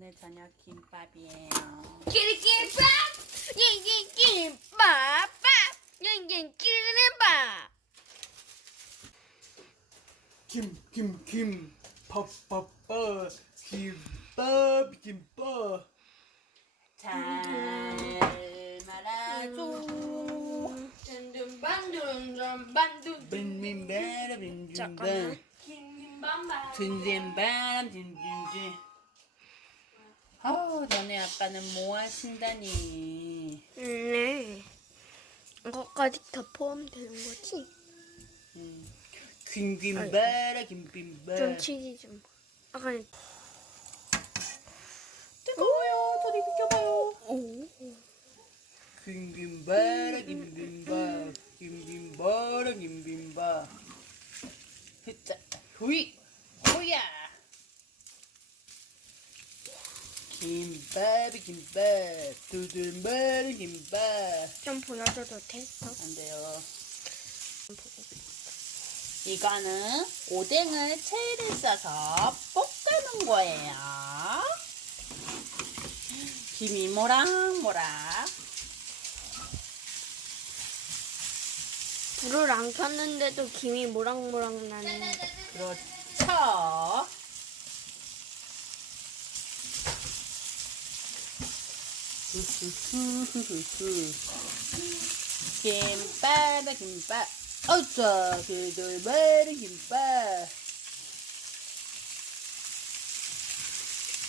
오늘 저녁 김밥이에요. 끼리끼리밥! 끼리끼리밥! 끼리끼리밥! 김, 김, 김, 밥, 밥, 밥, 김밥, 김밥. 잘 말아줘. 둔둔반둔둔 반둔 빈민바라 빈준바. 잠깐만. 김밥밥. 든든바람 든든지. 아우 너네 아빠는 뭐 하신다니. 네 이거까지 다 포함되는 거지? 음. 김김바라 김김바. 좀 치즈 좀 아까 뜨거워요. 저리 비켜봐요. 오 김김바라 김김밥. 김김바라 김김밥. 흐짜 후이 호야. 김밥이 김밥. 두들바라 김밥. 좀 보여줘도 돼? 더? 안 돼요. 이거는 오뎅을 체이를 싸서 볶아놓은 거예요. 김이 모락모락. 불을 안 켰는데도 김이 모락모락 나는 그렇죠. 김밥에 김밥. 어쩌, 그돌발에 김밥.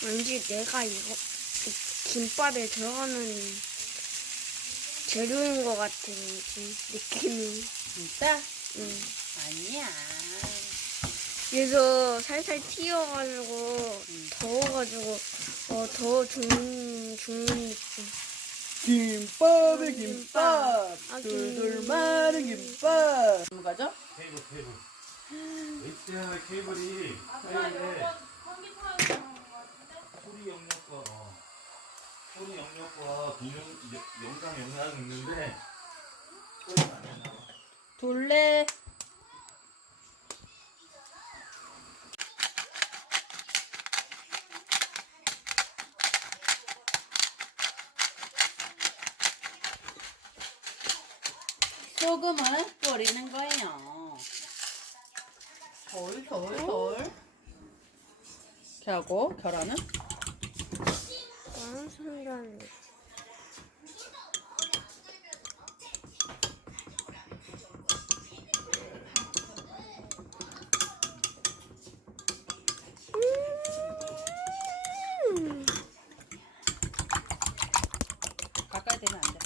왠지 내가 이거 이 김밥에 들어가는 재료인 것 같은 이 느낌이 진짜? 응. 아니야. 그래서 살살 튀어가지고 음. 더워가지고 어 더워 죽는 죽는 느낌. 김밥이 김밥. 아, 두들바라 김밥. 뭐 가죠? 케이블 케이블 HDMI 케이블이 케이블에 소리 영역과 어, 소리 영역과 동영 여- 영상 영상을 넣는데 소리가 안 나와 둘레. 소금을 뿌리는 거예요. 돌, 돌, 돌. 이렇게 하고 계란은 아, 순간 음. 가까이 되면 안 돼.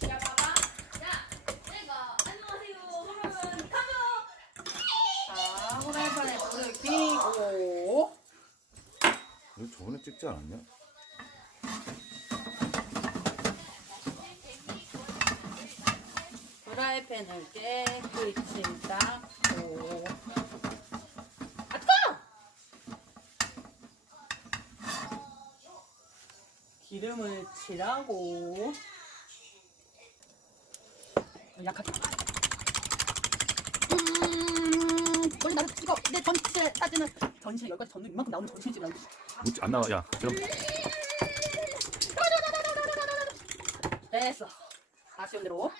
자, 켜고 너 저번에 찍지 않았냐? 프라이팬을 깨끗이 닦고 아 뜨거! 기름을 칠하고 약하게 음, 원래 나는 이거 내 전체 따지는 전체 여기까지 젓는 이만큼 나오는 전체지 말고 묻지 안 나와. 야 그럼. 됐어. 아쉬운 대로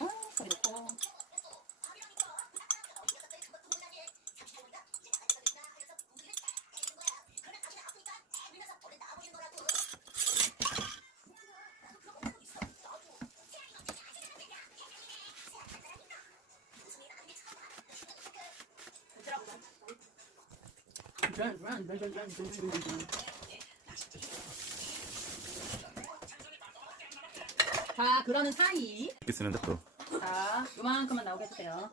아, 소리 놓고 자, 그러는 사이 이렇게 쓰는데 또 자, 요만큼만 나오게 해주세요.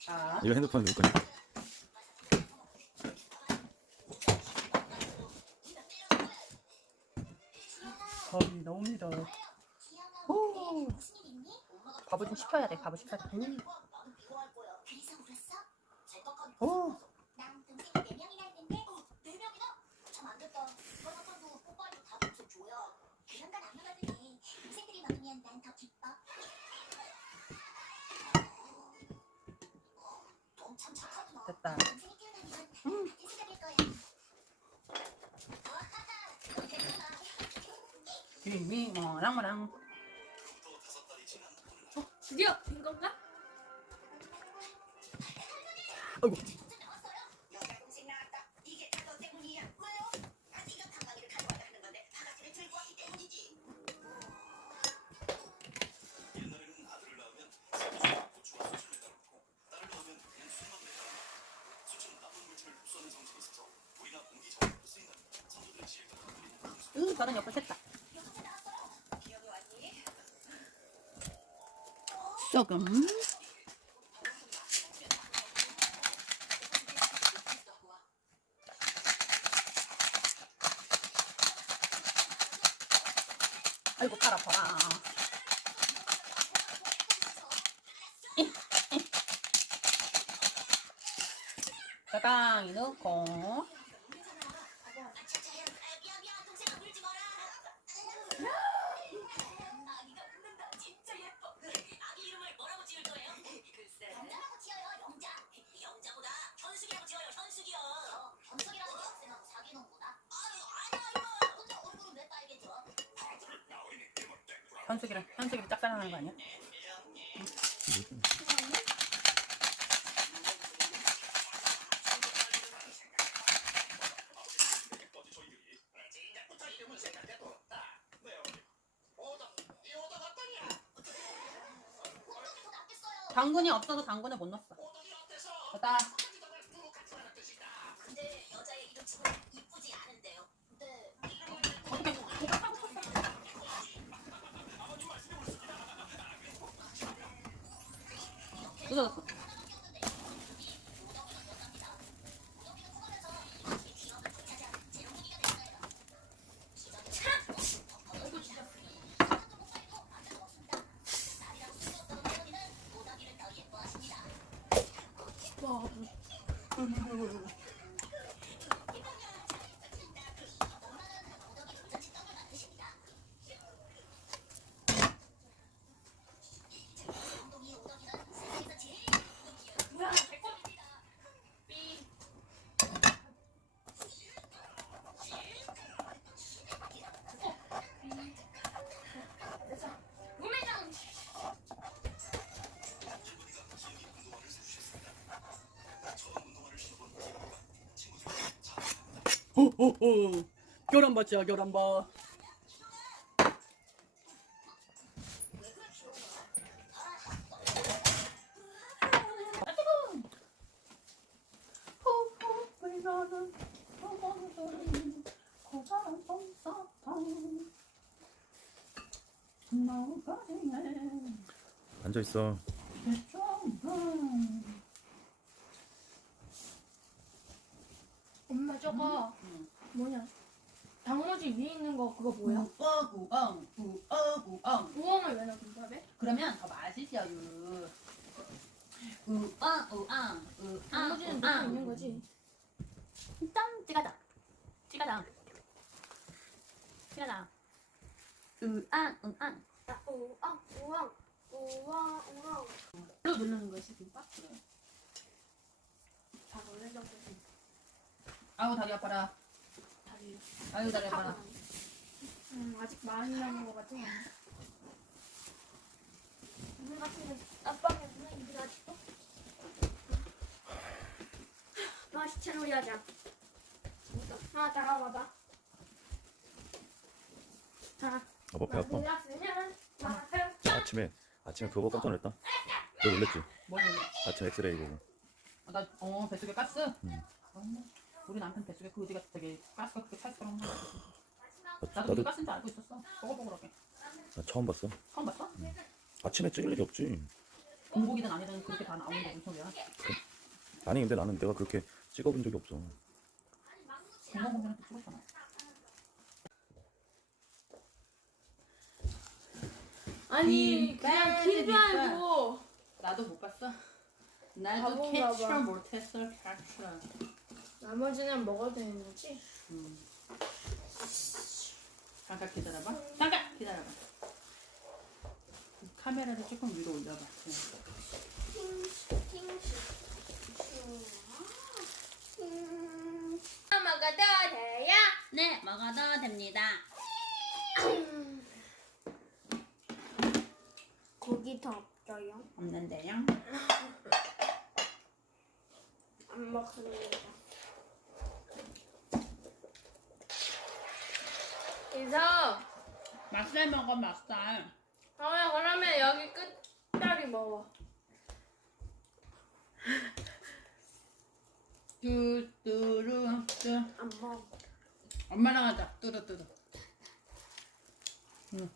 자, 이거 핸드폰 넣을 거냐? 밥이 나옵니다. 오, 밥을 좀 식혀야 돼. 밥을 식혀야 돼. 음. 오, 난 동생이 네 명이나 있는데 어, 네 명이나? 참 안 됐다. 누가 같아도 뽀빠이로 다 동생 줘야. 그런 건 안 나가더니 동생들이 먹으면 난 더 기뻐. 넌 참 착하구나. 됐다. 동생이 미 뭐랑 뭐랑 드디어 된 건가? 아이고? 아, 으 저는 옆으로 샜다 기억이 왔니? 조금. 아이고 팔 아파라 가강이 넣고 차차야, 아, 미안 미안 동생아 울지 마라. 아기가 웃는다. 진짜 예뻐. 아기 이름을 뭐라고 지을 거예요? 글쎄. 영자라고 지어요. 영자. 영자보다 현숙이라고 지어요. 현숙이요. 현숙이라는 학생하고 사귀는구나. 아유 아니야 이거. 근데 얼굴은 왜 빨개져? 현숙이랑 현숙이랑 짝사랑하는 거 아니야? 당근이 없어서 당근을 못 넣었어. 됐다. 근데 여자의 이름 치고 이쁘지 않은데요. 근데 이름을 어떻게 고백하고 쳤어? 늦어졌어. 호호호. 결혼받자 결혼받. 앉아 있어. 엄마 저거 뭐냐? 당무지 위에 있는 거 그거 뭐야? 우엉 우엉 우엉 우엉을 왜 넣어 김밥에? 그러면 더 맛있어요. 우엉 우엉 우엉 당무지는 넣고 있는 거지. 일단 찍어자. 찍어자. 찍어자. 우엉 우엉. 아, 우엉 우엉 우엉 우엉. 로 누르는 것이 김밥. 다 원래는 거지. 아우 다리 아파라. 아유 아파라. 음 아직 많이 남은 거 같아. 오늘 같은 아빠가 누나 이들 아직도? 아 시체놀이 하자. 하나 다가봐봐. 자. 아빠 배 아파. 아침에 아침에 그거 깜짝 놀랐다. 너 놀랬지? 뭐 아침 엑스레이 보고. 나, 어, 뱃속에 가스? 응. 어, 우리 남편 뱃속에 그 어디가 되게 가스가 그렇게 찰처럼 나, 나도 그게 나도 가스인 줄 알고 있었어. 뽀글뽀글하게. 나 처음 봤어. 처음 봤어? 아침에 찍을 일이 없지. 공복이든 아니든 그렇게 다 나오는 거 무슨 소리야? 아니 근데 나는 내가 그렇게 찍어본 적이 없어. 공복공이랑 찍었잖아. 아니 그냥 키도 빈발. 알고 나도 못 봤어. 나도 바본가 봐. 캡처 못했어, 캡처. 나머지는 먹어도 되는 거지? 음. 잠깐 기다려봐. 잠깐 기다려봐. 카메라를 조금 위로 올려봐. 네. 아, 먹어도 돼요? 네, 먹어도 됩니다. 고기 더 없어요? 없는데요? 안 먹습니다. 그래서 맛살 먹어 맛살. 그러면 그러면 여기 끝다리 먹어. 뚜뚜루 뚜. 안 먹어. 엄마랑 하자. 뚜루 뚜루. 응.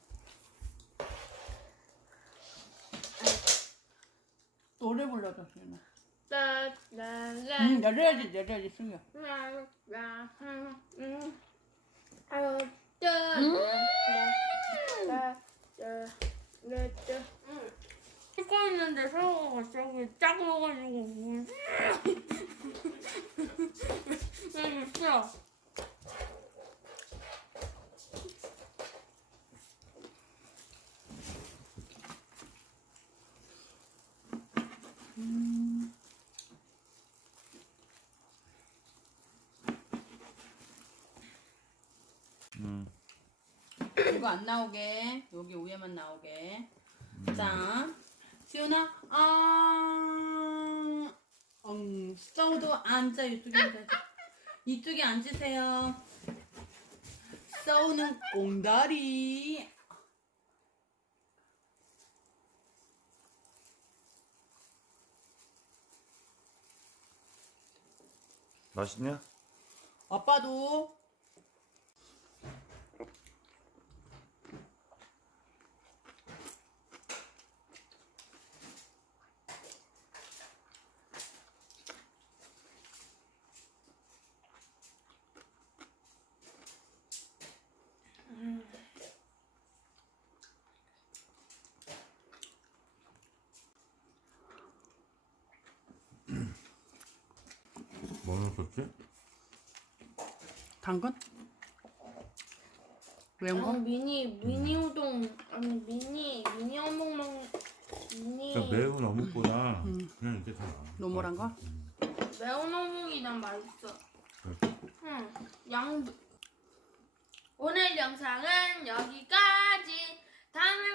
노래 불러줘. 따라라. 응 내려야지 내려야지 승유. 라라. 음. 아유. 찍고 있는데 서로가 갑자기 짝 먹어가지고 물. 음, 싫어. 이거 안 나오게 여기 위에만 나오게. 자 수연아 아. 음, 써도 앉아 이쪽에 앉아. 이쪽에 앉으세요. 써우는 공다리. 맛있냐? 아빠도 뭐 넣었지? 당근? 매운 거? 아니, 미니 미니 우동 아니 미니 미니 어묵 먹 미니 그러니까 매운 어묵보다 음. 그냥 이게 더 나아. 노멀한 거? 매운 어묵이 난 맛있어. 그래. 응. 양 오늘 영상은 여기까지. 다음에